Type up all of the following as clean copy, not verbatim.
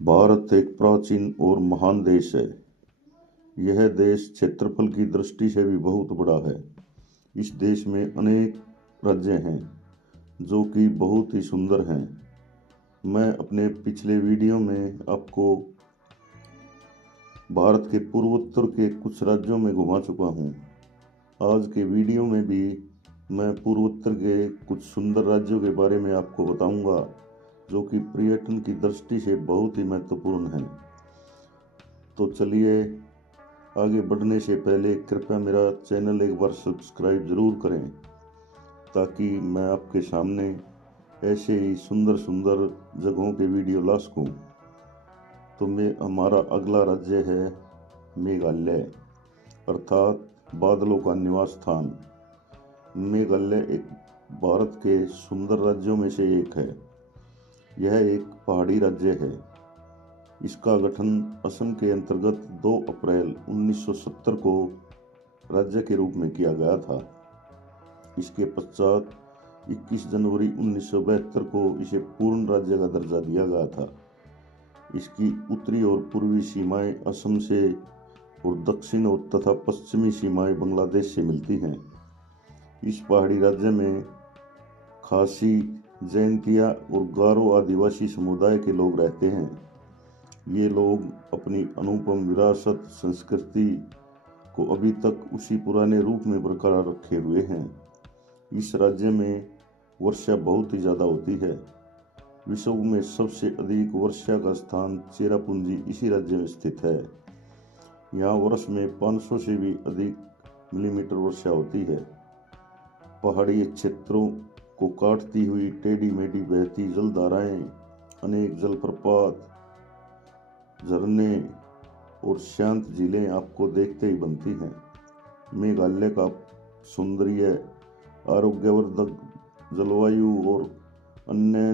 भारत एक प्राचीन और महान देश है। यह देश क्षेत्रफल की दृष्टि से भी बहुत बड़ा है। इस देश में अनेक राज्य हैं जो कि बहुत ही सुंदर हैं। मैं अपने पिछले वीडियो में आपको भारत के पूर्वोत्तर के कुछ राज्यों में घुमा चुका हूँ। आज के वीडियो में भी मैं पूर्वोत्तर के कुछ सुंदर राज्यों के बारे में आपको बताऊंगा जो कि पर्यटन की दृष्टि से बहुत ही महत्वपूर्ण हैं। तो चलिए, आगे बढ़ने से पहले कृपया मेरा चैनल एक बार सब्सक्राइब ज़रूर करें ताकि मैं आपके सामने ऐसे ही सुंदर सुंदर जगहों के वीडियो ला सकूँ। तो हमारा अगला राज्य है मेघालय, अर्थात बादलों का निवास स्थान। मेघालय एक भारत के सुंदर राज्यों में से एक है। यह एक पहाड़ी राज्य है। इसका गठन असम के अंतर्गत 2 अप्रैल 1970 को राज्य के रूप में किया गया था। इसके पश्चात 21 जनवरी 1972 को इसे पूर्ण राज्य का दर्जा दिया गया था। इसकी उत्तरी और पूर्वी सीमाएं असम से और दक्षिण और तथा पश्चिमी सीमाएं बांग्लादेश से मिलती हैं। इस पहाड़ी राज्य में खासी, जैंतिया और गारो आदिवासी समुदाय के लोग रहते हैं। ये लोग अपनी अनुपम विरासत संस्कृति को अभी तक उसी पुराने रूप में बरकरार रखे हुए हैं। इस राज्य में वर्षा बहुत ही ज़्यादा होती है। विश्व में सबसे अधिक वर्षा का स्थान चेरापूंजी इसी राज्य में स्थित है। यहाँ वर्ष में 500 से भी अधिक मिलीमीटर वर्षा होती है। पहाड़ी क्षेत्रों को काटती हुई टेढ़ी मेढ़ी बहती जलधाराएं, अनेक जलप्रपात, झरने और शांत झीलें आपको देखते ही बनती हैं। मेघालय का सौंदर्य, आरोग्यवर्धक जलवायु और अन्य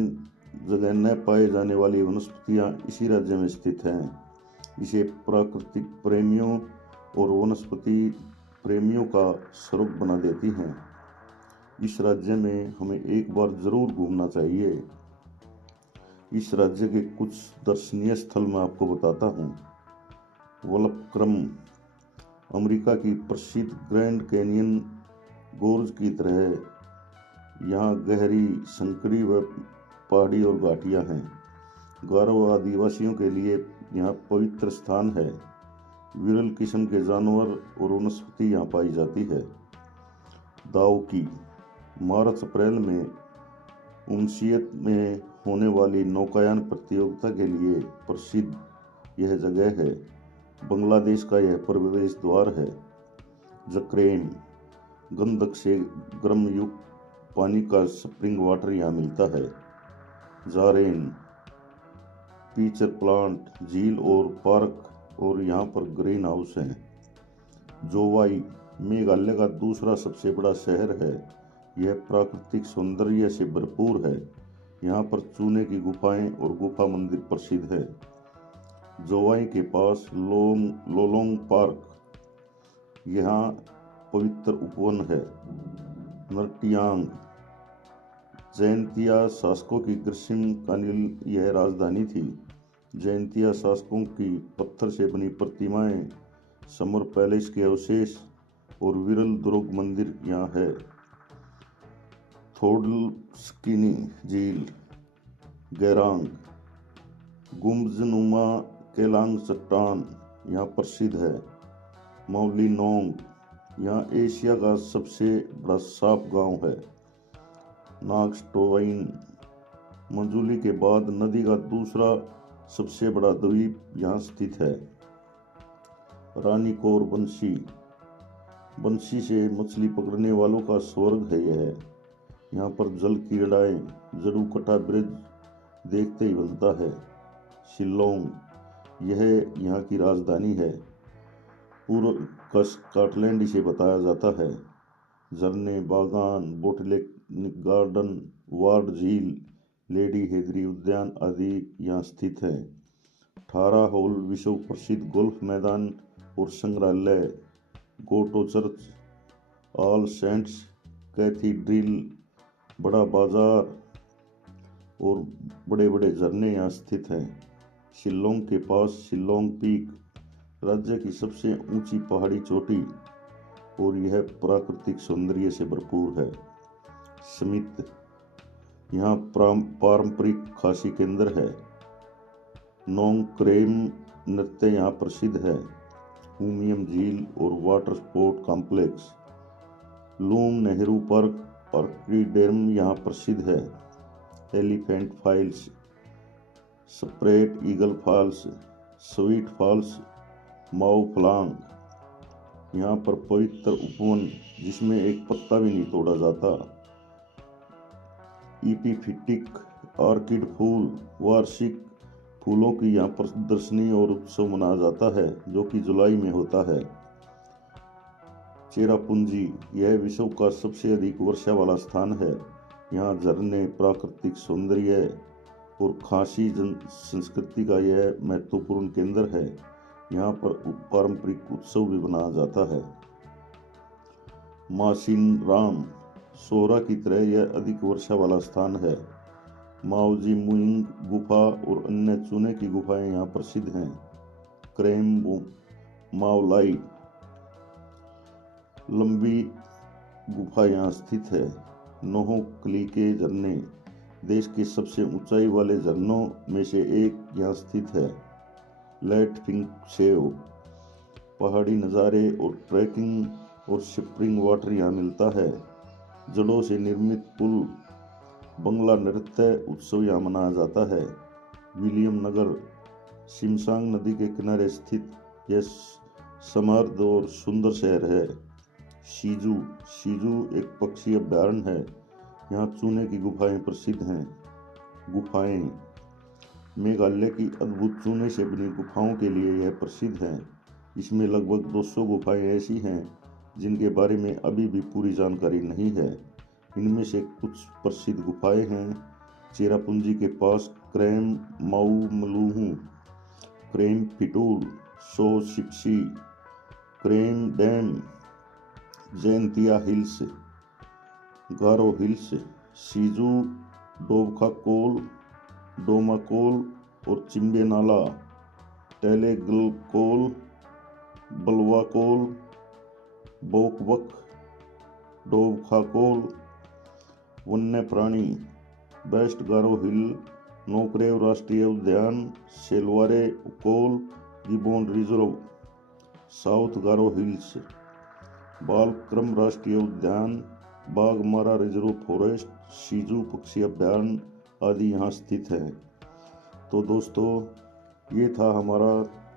जगह न पाए जाने वाली वनस्पतियां इसी राज्य में स्थित हैं। इसे प्राकृतिक प्रेमियों और वनस्पति प्रेमियों का स्वर्ग बना देती हैं। इस राज्य में हमें एक बार जरूर घूमना चाहिए। इस राज्य के कुछ दर्शनीय स्थल मैं आपको बताता हूँ। वलपक्रम, अमेरिका की प्रसिद्ध ग्रैंड कैनियन गोर्ज की तरह यहाँ गहरी संकरी व पहाड़ी और घाटियाँ हैं। गारो आदिवासियों के लिए यहाँ पवित्र स्थान है। विरल किस्म के जानवर और वनस्पति यहाँ पाई जाती है। दाव की मार्च अप्रैल में उमसियत में होने वाली नौकायान प्रतियोगिता के लिए प्रसिद्ध यह जगह है। बांग्लादेश का यह प्रवेश द्वार है। जक्रेन, गंधक से गर्म युक्त पानी का स्प्रिंग वाटर यहाँ मिलता है। जारेन, पीचर प्लांट, झील और पार्क और यहाँ पर ग्रीन हाउस हैं। जोवाई मेघालय का दूसरा सबसे बड़ा शहर है। यह प्राकृतिक सौंदर्य से भरपूर है। यहाँ पर चूने की गुफाएं और गुफा मंदिर प्रसिद्ध है। जोवाई के पास लोलोंग पार्क, यहाँ पवित्र उपवन है। नर्टियांग, जैंतिया शासकों की ग्रीष्मकालीन यह राजधानी थी। जैंतिया शासकों की पत्थर से बनी प्रतिमाएं, समर पैलेस के अवशेष और विरल दुर्ग मंदिर यहाँ है। थोडलस्किनी झील, गैरांग, गुम्बजनुमा केलांग चट्टान यहाँ प्रसिद्ध है। मौलिनोंग, यहाँ एशिया का सबसे बड़ा सांप गांव है। नाक्सटोवाइन, मंजूली के बाद नदी का दूसरा सबसे बड़ा द्वीप यहाँ स्थित है। रानीकोर बंसी, बंसी से मछली पकड़ने वालों का स्वर्ग है यह। यहाँ पर जल क्रीड़ाएं, जड़ूकटा ब्रिज देखते ही बनता है। शिलोंग, यह यहाँ की राजधानी है। पूर्व का स्कॉटलैंड इसे बताया जाता है। झरने, बागान, बोटैनिक गार्डन, वार्ड झील, लेडी हेदरी उद्यान आदि यहाँ स्थित हैं। 18 होल विश्व प्रसिद्ध गोल्फ मैदान और संग्रहालय, गोटो चर्च, ऑल सेंट्स कैथीड्रल, बड़ा बाजार और बड़े बड़े झरने यहाँ स्थित हैं। शिल्लोंग के पास शिल्लोंग पीक राज्य की सबसे ऊंची पहाड़ी चोटी और यह प्राकृतिक सौंदर्य से भरपूर है। समित यहाँ पारंपरिक खासी केंद्र है। नोंगक्रेम नृत्य यहाँ प्रसिद्ध है। उमियम झील और water sport complex. Lum Nehru park orchidarium यहाँ प्रसिद्ध है। Elephant Falls, Spread Eagle Falls, Sweet Falls, Mawphlang यहाँ पर पवित्र उपवन जिसमें एक पत्ता भी नहीं तोड़ा जाता। इपीफिटिक ऑर्किड फूल वार्षिक फूलों की यहाँ प्रदर्शनी और उत्सव मनाया जाता है जो कि जुलाई में होता है। चेरापूंजी यह विश्व का सबसे अधिक वर्षा वाला स्थान है। यहाँ झरने, प्राकृतिक सौंदर्य और खासी जन संस्कृति का यह महत्वपूर्ण केंद्र है। यहाँ पर पारंपरिक उत्सव भी मनाया जाता है। मासिनराम सोहरा की तरह यह अधिक वर्षा वाला स्थान है। माओजी मुइंग गुफा और अन्य चूने की गुफाएं यहाँ प्रसिद्ध हैं। क्रेम माओलाई लंबी गुफा यहाँ स्थित है। नोहो क्ली के झरने देश के सबसे ऊंचाई वाले झरनों में से एक यहाँ स्थित है। लेट पिंक सेव पहाड़ी नज़ारे और ट्रैकिंग और स्प्रिंग वाटर यहाँ मिलता है। जड़ों से निर्मित पुल बंगला नृत्य उत्सव यहाँ मनाया जाता है। विलियम नगर सिमसांग नदी के किनारे स्थित यह समृद्ध और सुंदर शहर है। सीजू एक पक्षी अभ्यारण्य है। यहाँ चूने की गुफाएं प्रसिद्ध हैं। गुफाएं मेघालय की अद्भुत चूने से बनी गुफाओं के लिए यह प्रसिद्ध है। इसमें लगभग 200 गुफाएं ऐसी हैं जिनके बारे में अभी भी पूरी जानकारी नहीं है। इनमें से कुछ प्रसिद्ध गुफाएं हैं। चेरापूंजी के पास क्रेम माउमलूहू, क्रेम फिटूल, सो शिप्सी, क्रेम डैम, जैंतिया हिल्स, गारो हिल्स, सीजू, डोबखाकोल, डोमाकोल और चिम्बे नाला, टेलेगलकोल, बलवाकोल, बोकबक, डोबखाकोल। वन्य प्राणी वेस्ट गारो हिल, नोकरेव राष्ट्रीय उद्यान, सेलवारे कोल, गिबोन रिजर्व, साउथ गारो हिल्स, बालक्रम राष्ट्रीय उद्यान, बाघमारा रिजर्व फॉरेस्ट, सीजू पक्षी अभ्यारण्य आदि यहाँ स्थित है। तो दोस्तों ये था हमारा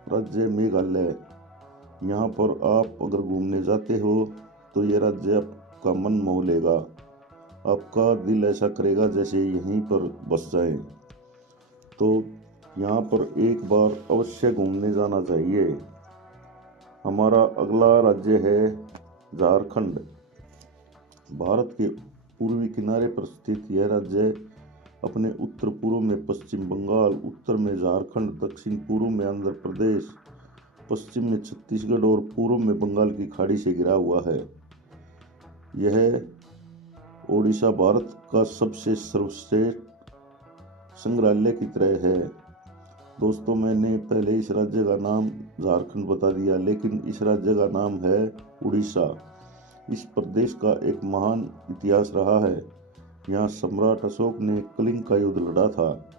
राज्य मेघालय। यहाँ पर आप अगर घूमने जाते हो तो ये राज्य आपका मन मोह लेगा। आपका दिल ऐसा करेगा जैसे यहीं पर बस जाए। तो यहाँ पर एक बार अवश्य घूमने जाना चाहिए। हमारा अगला राज्य है झारखंड। भारत के पूर्वी किनारे पर स्थित यह राज्य अपने उत्तर पूर्व में पश्चिम बंगाल, उत्तर में झारखंड, दक्षिण पूर्व में आंध्र प्रदेश, पश्चिम में छत्तीसगढ़ और पूर्व में बंगाल की खाड़ी से घिरा हुआ है। यह ओडिशा भारत का सबसे सर्वश्रेष्ठ संग्रहालय की तरह है। दोस्तों मैंने पहले इस राज्य का नाम झारखंड बता दिया, लेकिन इस राज्य का नाम है उड़ीसा। इस प्रदेश का एक महान इतिहास रहा है। यहाँ सम्राट अशोक ने कलिंग का युद्ध लड़ा था,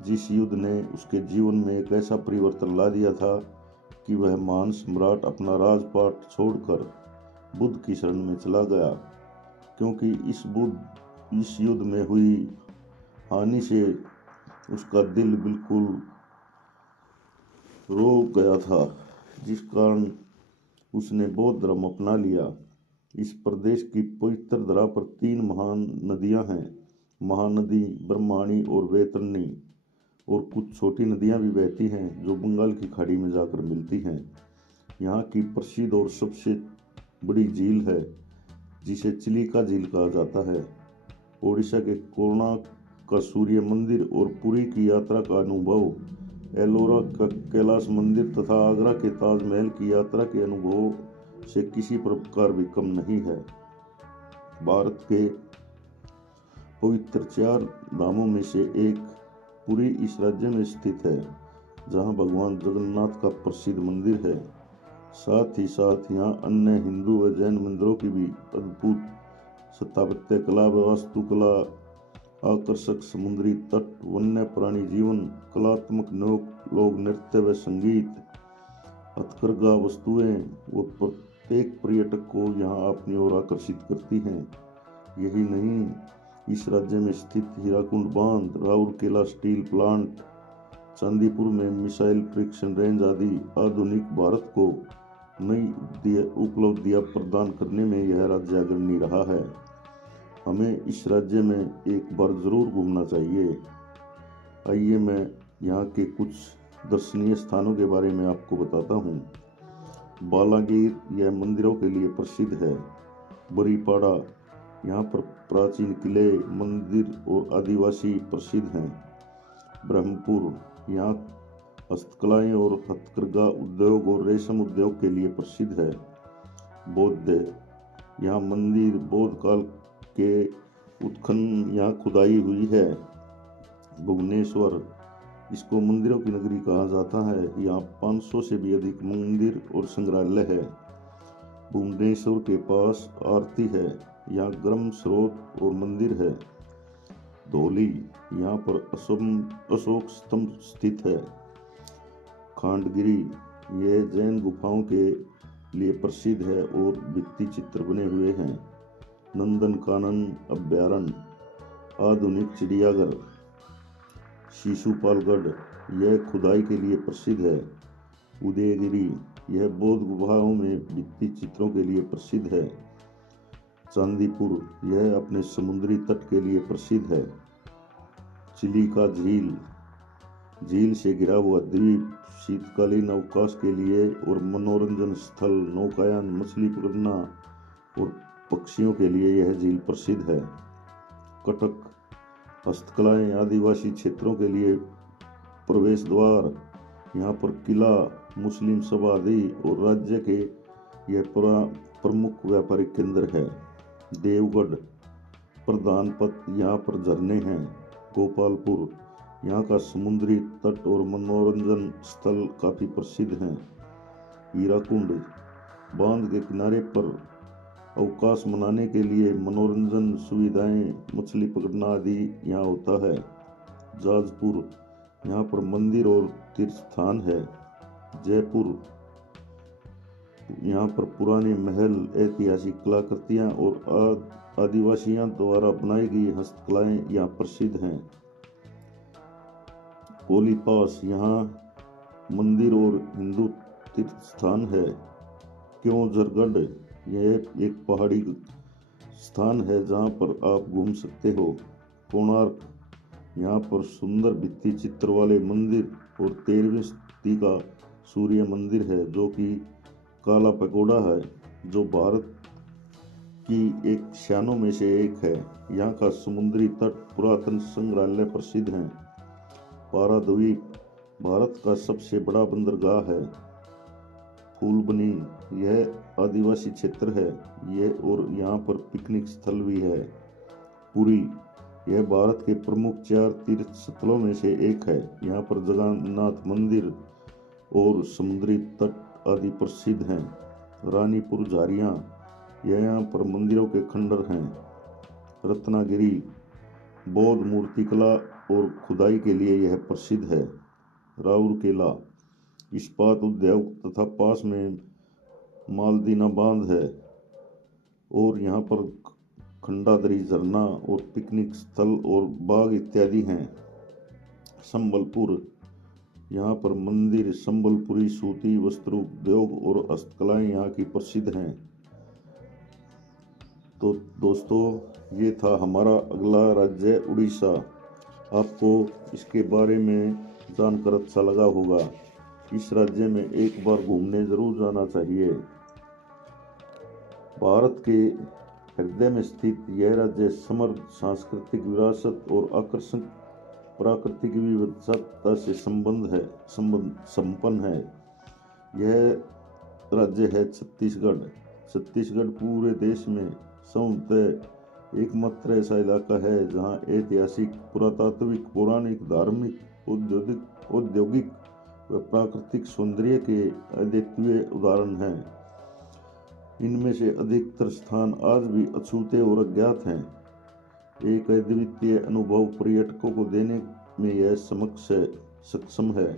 जिस युद्ध ने उसके जीवन में एक ऐसा परिवर्तन ला दिया था कि वह महान सम्राट अपना राजपाट छोड़कर बुद्ध की शरण में चला गया, क्योंकि इस युद्ध में हुई हानि से उसका दिल बिल्कुल रो गया था, जिस कारण उसने बौद्ध धर्म अपना लिया। इस प्रदेश की पवित्र धरा पर 3 महान नदियां हैं, महानदी, ब्रह्मणी और वैतरणी, और कुछ छोटी नदियां भी बहती हैं जो बंगाल की खाड़ी में जाकर मिलती हैं। यहाँ की प्रसिद्ध और सबसे बड़ी झील है जिसे चिलिका झील कहा जाता है। ओडिशा के कोणार्क का सूर्य मंदिर और पुरी की यात्रा का अनुभव, एलोरा का कैलाश मंदिर तथा आगरा के ताजमहल की यात्रा के अनुभव से किसी प्रकार भी कम नहीं है। भारत के पवित्र 4 धामों में से एक पुरी इस राज्य में स्थित है। जहां भगवान जगन्नाथ का प्रसिद्ध मंदिर है। साथ ही साथ यहाँ अन्य हिंदू व जैन मंदिरों की भी अद्भुत स्थापत्य कला व वास्तुकला, आकर्षक समुद्री तट, वन्य प्राणी जीवन, कलात्मक लोक नृत्य व संगीत, हथकरघा वस्तुएं व प्रत्येक पर्यटक को यहाँ अपनी ओर आकर्षित करती हैं। यही नहीं, इस राज्य में स्थित हीराकुंड बांध, राउरकेला स्टील प्लांट, चांदीपुर में मिसाइल परीक्षण रेंज आदि आधुनिक भारत को नई उपलब्धियां प्रदान करने में यह राज्य अग्रणी रहा है। हमें इस राज्य में एक बार जरूर घूमना चाहिए। आइए मैं यहाँ के कुछ दर्शनीय स्थानों के बारे में आपको बताता हूँ। बालागीर यह मंदिरों के लिए प्रसिद्ध है। बरीपाड़ा, यहाँ पर प्राचीन किले, मंदिर और आदिवासी प्रसिद्ध हैं। ब्रह्मपुर, यहाँ हस्तकलाएं और हथकरघा उद्योग और रेशम उद्योग के लिए प्रसिद्ध है। बौद्ध, यहाँ मंदिर, बौद्ध काल के उत्खनन यहाँ खुदाई हुई है। भुवनेश्वर, इसको मंदिरों की नगरी कहा जाता है। यहाँ 500 से भी अधिक मंदिर और संग्रहालय है। भुवनेश्वर के पास आरती है। यहाँ गर्म स्रोत और मंदिर है। धौली, यहाँ पर अशोक स्तंभ स्थित है। खांडगिरी, यह जैन गुफाओं के लिए प्रसिद्ध है और भित्ति चित्र बने हुए हैं। नंदनकानन अभयारण्य, आधुनिक चिड़ियाघर। शिशुपालगढ़, यह खुदाई के लिए प्रसिद्ध है। उदयगिरी, यह बौद्ध गुफाओं में भित्ति चित्रों के लिए प्रसिद्ध है। चांदीपुर, यह अपने समुद्री तट के लिए प्रसिद्ध है। चिलिका झील, झील से घिरा हुआ द्वीप, शीतकालीन अवकाश के लिए और मनोरंजन स्थल, नौकायान, मछली पकड़ना और पक्षियों के लिए यह झील प्रसिद्ध है। कटक, हस्तकलाएं, आदिवासी क्षेत्रों के लिए प्रवेश द्वार, यहाँ पर किला, मुस्लिम सभा आदि और राज्य के यह प्रमुख व्यापारिक केंद्र है। देवगढ़, प्रधान पथ, यहाँ पर झरने हैं। गोपालपुर, यहाँ का समुद्री तट और मनोरंजन स्थल काफी प्रसिद्ध हैं। हीराकुंड, बांध के किनारे पर अवकाश मनाने के लिए मनोरंजन सुविधाएं, मछली पकड़ना आदि यहाँ होता है। जाजपुर, यहाँ पर मंदिर और तीर्थ स्थान है। जयपुर, यहाँ पर पुराने महल, ऐतिहासिक कलाकृतियाँ और आदिवासियों द्वारा बनाई गई हस्तकलाएं यहाँ प्रसिद्ध हैं। कोलीपास, यहाँ मंदिर और हिंदू तीर्थ स्थान है। क्योंझरगढ़, यह एक पहाड़ी स्थान है जहाँ पर आप घूम सकते हो। कोणार्क, यहाँ पर सुंदर भित्ति चित्र वाले मंदिर और 13वीं शताब्दी का सूर्य मंदिर है जो कि काला पगोड़ा है, जो भारत की एक शानों में से एक है। यहाँ का समुद्री तट, पुरातन संग्रहालय प्रसिद्ध हैं। पाराद्वीप, भारत का सबसे बड़ा बंदरगाह है। फूलबनी, यह आदिवासी क्षेत्र है यह और यहाँ पर पिकनिक स्थल भी है। पुरी, यह भारत के प्रमुख 4 तीर्थ स्थलों में से एक है। यहाँ पर जगन्नाथ मंदिर और समुद्री तट आदि प्रसिद्ध हैं। रानीपुर झारियाँ, यह यहाँ पर मंदिरों के खंडर हैं। रत्नागिरी, बौद्ध मूर्तिकला और खुदाई के लिए यह प्रसिद्ध है। राउरकेला, इस्पात उद्योग तथा पास में मालदीना बांध है और यहाँ पर खंडादरी झरना और पिकनिक स्थल और बाग इत्यादि हैं। संबलपुर, यहाँ पर मंदिर, संबलपुरी सूती वस्त्र उद्योग और हस्तकलाएं यहाँ की प्रसिद्ध हैं। तो दोस्तों, ये था हमारा अगला राज्य उड़ीसा। आपको इसके बारे में जानकर अच्छा लगा होगा। इस राज्य में एक बार घूमने जरूर जाना चाहिए। भारत के हृदय में स्थित यह राज्य समृद्ध सांस्कृतिक विरासत और आकर्षक प्राकृतिक विविधता से संपन्न है। यह राज्य है छत्तीसगढ़। छत्तीसगढ़ पूरे देश में संभवतः एकमात्र ऐसा इलाका है जहां ऐतिहासिक, पुरातात्विक, पौराणिक, धार्मिक, औद्योगिक व प्राकृतिक सौंदर्य के अद्वितीय उदाहरण हैं। इनमें से अधिकतर स्थान आज भी अछूते और अज्ञात हैं। एक अद्वितीय अनुभव पर्यटकों को देने में यह सक्षम है,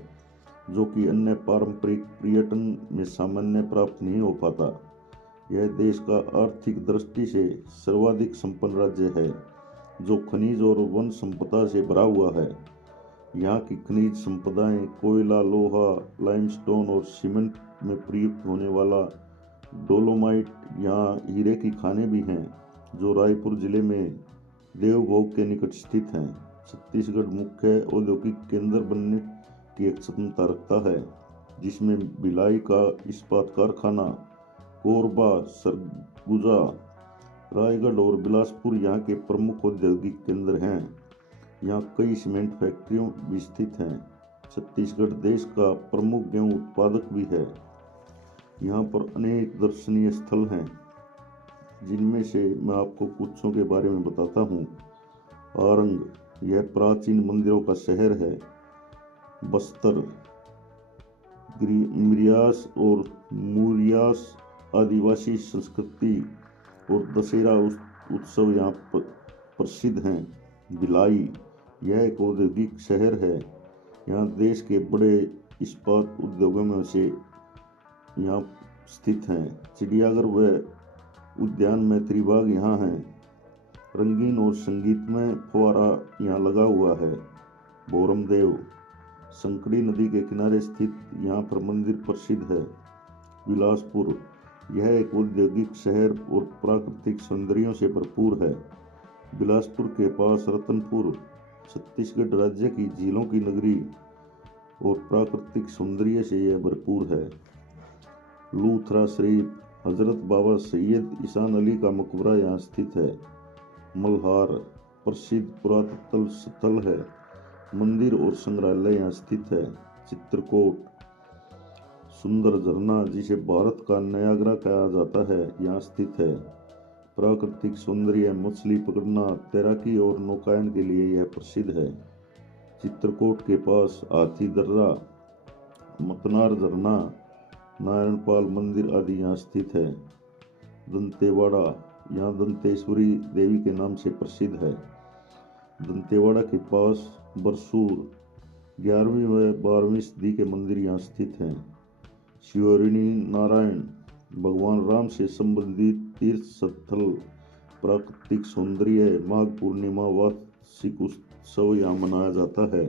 जो कि अन्य पारंपरिक पर्यटन में सामान्य प्राप्त नहीं हो पाता। यह देश का आर्थिक दृष्टि से सर्वाधिक संपन्न राज्य है, जो खनिज और वन संपदा से भरा हुआ है। यहाँ की खनिज संपदाएं कोयला, लोहा, लाइमस्टोन और सीमेंट में प्रयुक्त होने वाला डोलोमाइट, यहाँ हीरे की खानें भी हैं, जो रायपुर जिले में देवभोग के निकट स्थित हैं। छत्तीसगढ़ मुख्य औद्योगिक केंद्र बनने की एक क्षमता रखता है, जिसमें भिलाई का इस्पात कारखाना, कोरबा, सरगुजा, रायगढ़ और बिलासपुर यहाँ के प्रमुख औद्योगिक केंद्र हैं। यहाँ कई सीमेंट फैक्ट्रियों भी स्थित हैं। छत्तीसगढ़ देश का प्रमुख गेहूं उत्पादक भी है। यहाँ पर अनेक दर्शनीय स्थल हैं, जिनमें से मैं आपको कुछों के बारे में बताता हूँ। आरंग, यह प्राचीन मंदिरों का शहर है। बस्तर, मिरियास और मुरियास आदिवासी संस्कृति और दशहरा उत्सव यहाँ प्रसिद्ध हैं। भिलाई, यह एक औद्योगिक शहर है। यहाँ देश के बड़े इस्पात उद्योगों में से यहाँ स्थित हैं। चिड़ियाघर व उद्यान में त्रिबाग यहाँ हैं। रंगीन और संगीतमय फव्वारा यहाँ लगा हुआ है। भोरमदेव, संकड़ी नदी के किनारे स्थित यहाँ पर मंदिर प्रसिद्ध है। बिलासपुर, यह एक औद्योगिक शहर और प्राकृतिक सौंदर्यों से भरपूर है। बिलासपुर के पास रतनपुर, छत्तीसगढ़ राज्य की झीलों की नगरी और प्राकृतिक सौंदर्य से यह भरपूर है। लूथरा शरीफ, हजरत बाबा सैयद ईसान अली का मकबरा यहाँ स्थित है। मल्हार, प्रसिद्ध पुरातत्व स्थल है। मंदिर और संग्रहालय यहाँ स्थित है। चित्रकूट, सुंदर झरना जिसे भारत का नयागरा कहा जाता है, यहाँ स्थित है। प्राकृतिक सौंदर्य, मछली पकड़ना, तैराकी और नौकायन के लिए यह प्रसिद्ध है। चित्रकूट के पास हाथी दर्रा, मतनार झरना, नारायणपाल मंदिर आदि यहाँ स्थित है। दंतेवाड़ा, यहाँ दंतेश्वरी देवी के नाम से प्रसिद्ध है। दंतेवाड़ा के पास बरसूर, 11वीं व 12वीं सदी के मंदिर यहाँ स्थित हैं। शिवरिणी नारायण, भगवान राम से संबंधित तीर्थ स्थल, प्राकृतिक सौंदर्य, माघ पूर्णिमा वार्षिक उत्सव यहाँ मनाया जाता है।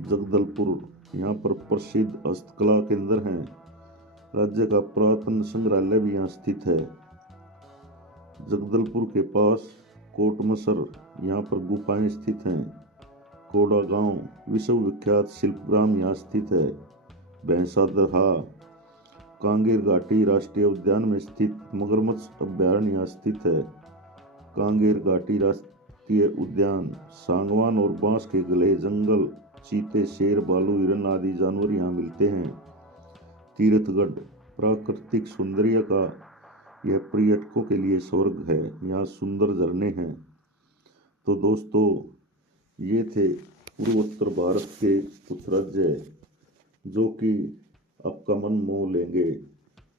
जगदलपुर, यहाँ पर प्रसिद्ध हस्तकला केंद्र हैं। राज्य का पुरातन संग्रहालय भी यहाँ स्थित है। जगदलपुर के पास कोटमसर, यहाँ पर गुफाएं स्थित हैं। कोड़ा गांव, विश्व विख्यात शिल्पग्राम यहाँ स्थित है। भैंसा दरहा, कांगेर घाटी राष्ट्रीय उद्यान में स्थित मगरमच्छ अभ्यारण्य यहाँ स्थित है। कांगेर घाटी राष्ट्रीय उद्यान, सांगवान और बांस के घने जंगल, चीते, शेर, भालू, हिरन आदि जानवर यहाँ मिलते हैं। तीर्थगढ़, प्राकृतिक सौंदर्य का यह पर्यटकों के लिए स्वर्ग है। यहाँ सुंदर झरने हैं। तो दोस्तों, ये थे पूर्वोत्तर भारत के कुछ राज्य जो कि आपका मन मोह लेंगे।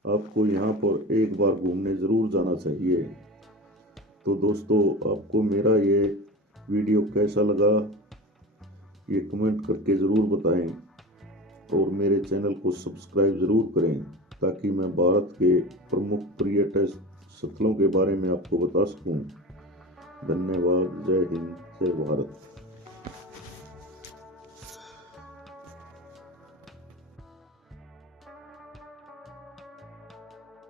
आपको यहाँ पर एक बार घूमने ज़रूर जाना चाहिए। तो दोस्तों, आपको मेरा ये वीडियो कैसा लगा, ये कमेंट करके ज़रूर बताएं और मेरे चैनल को सब्सक्राइब ज़रूर करें, ताकि मैं भारत के प्रमुख पर्यटक स्थलों के बारे में आपको बता सकूं। धन्यवाद। जय हिंद, जय भारत।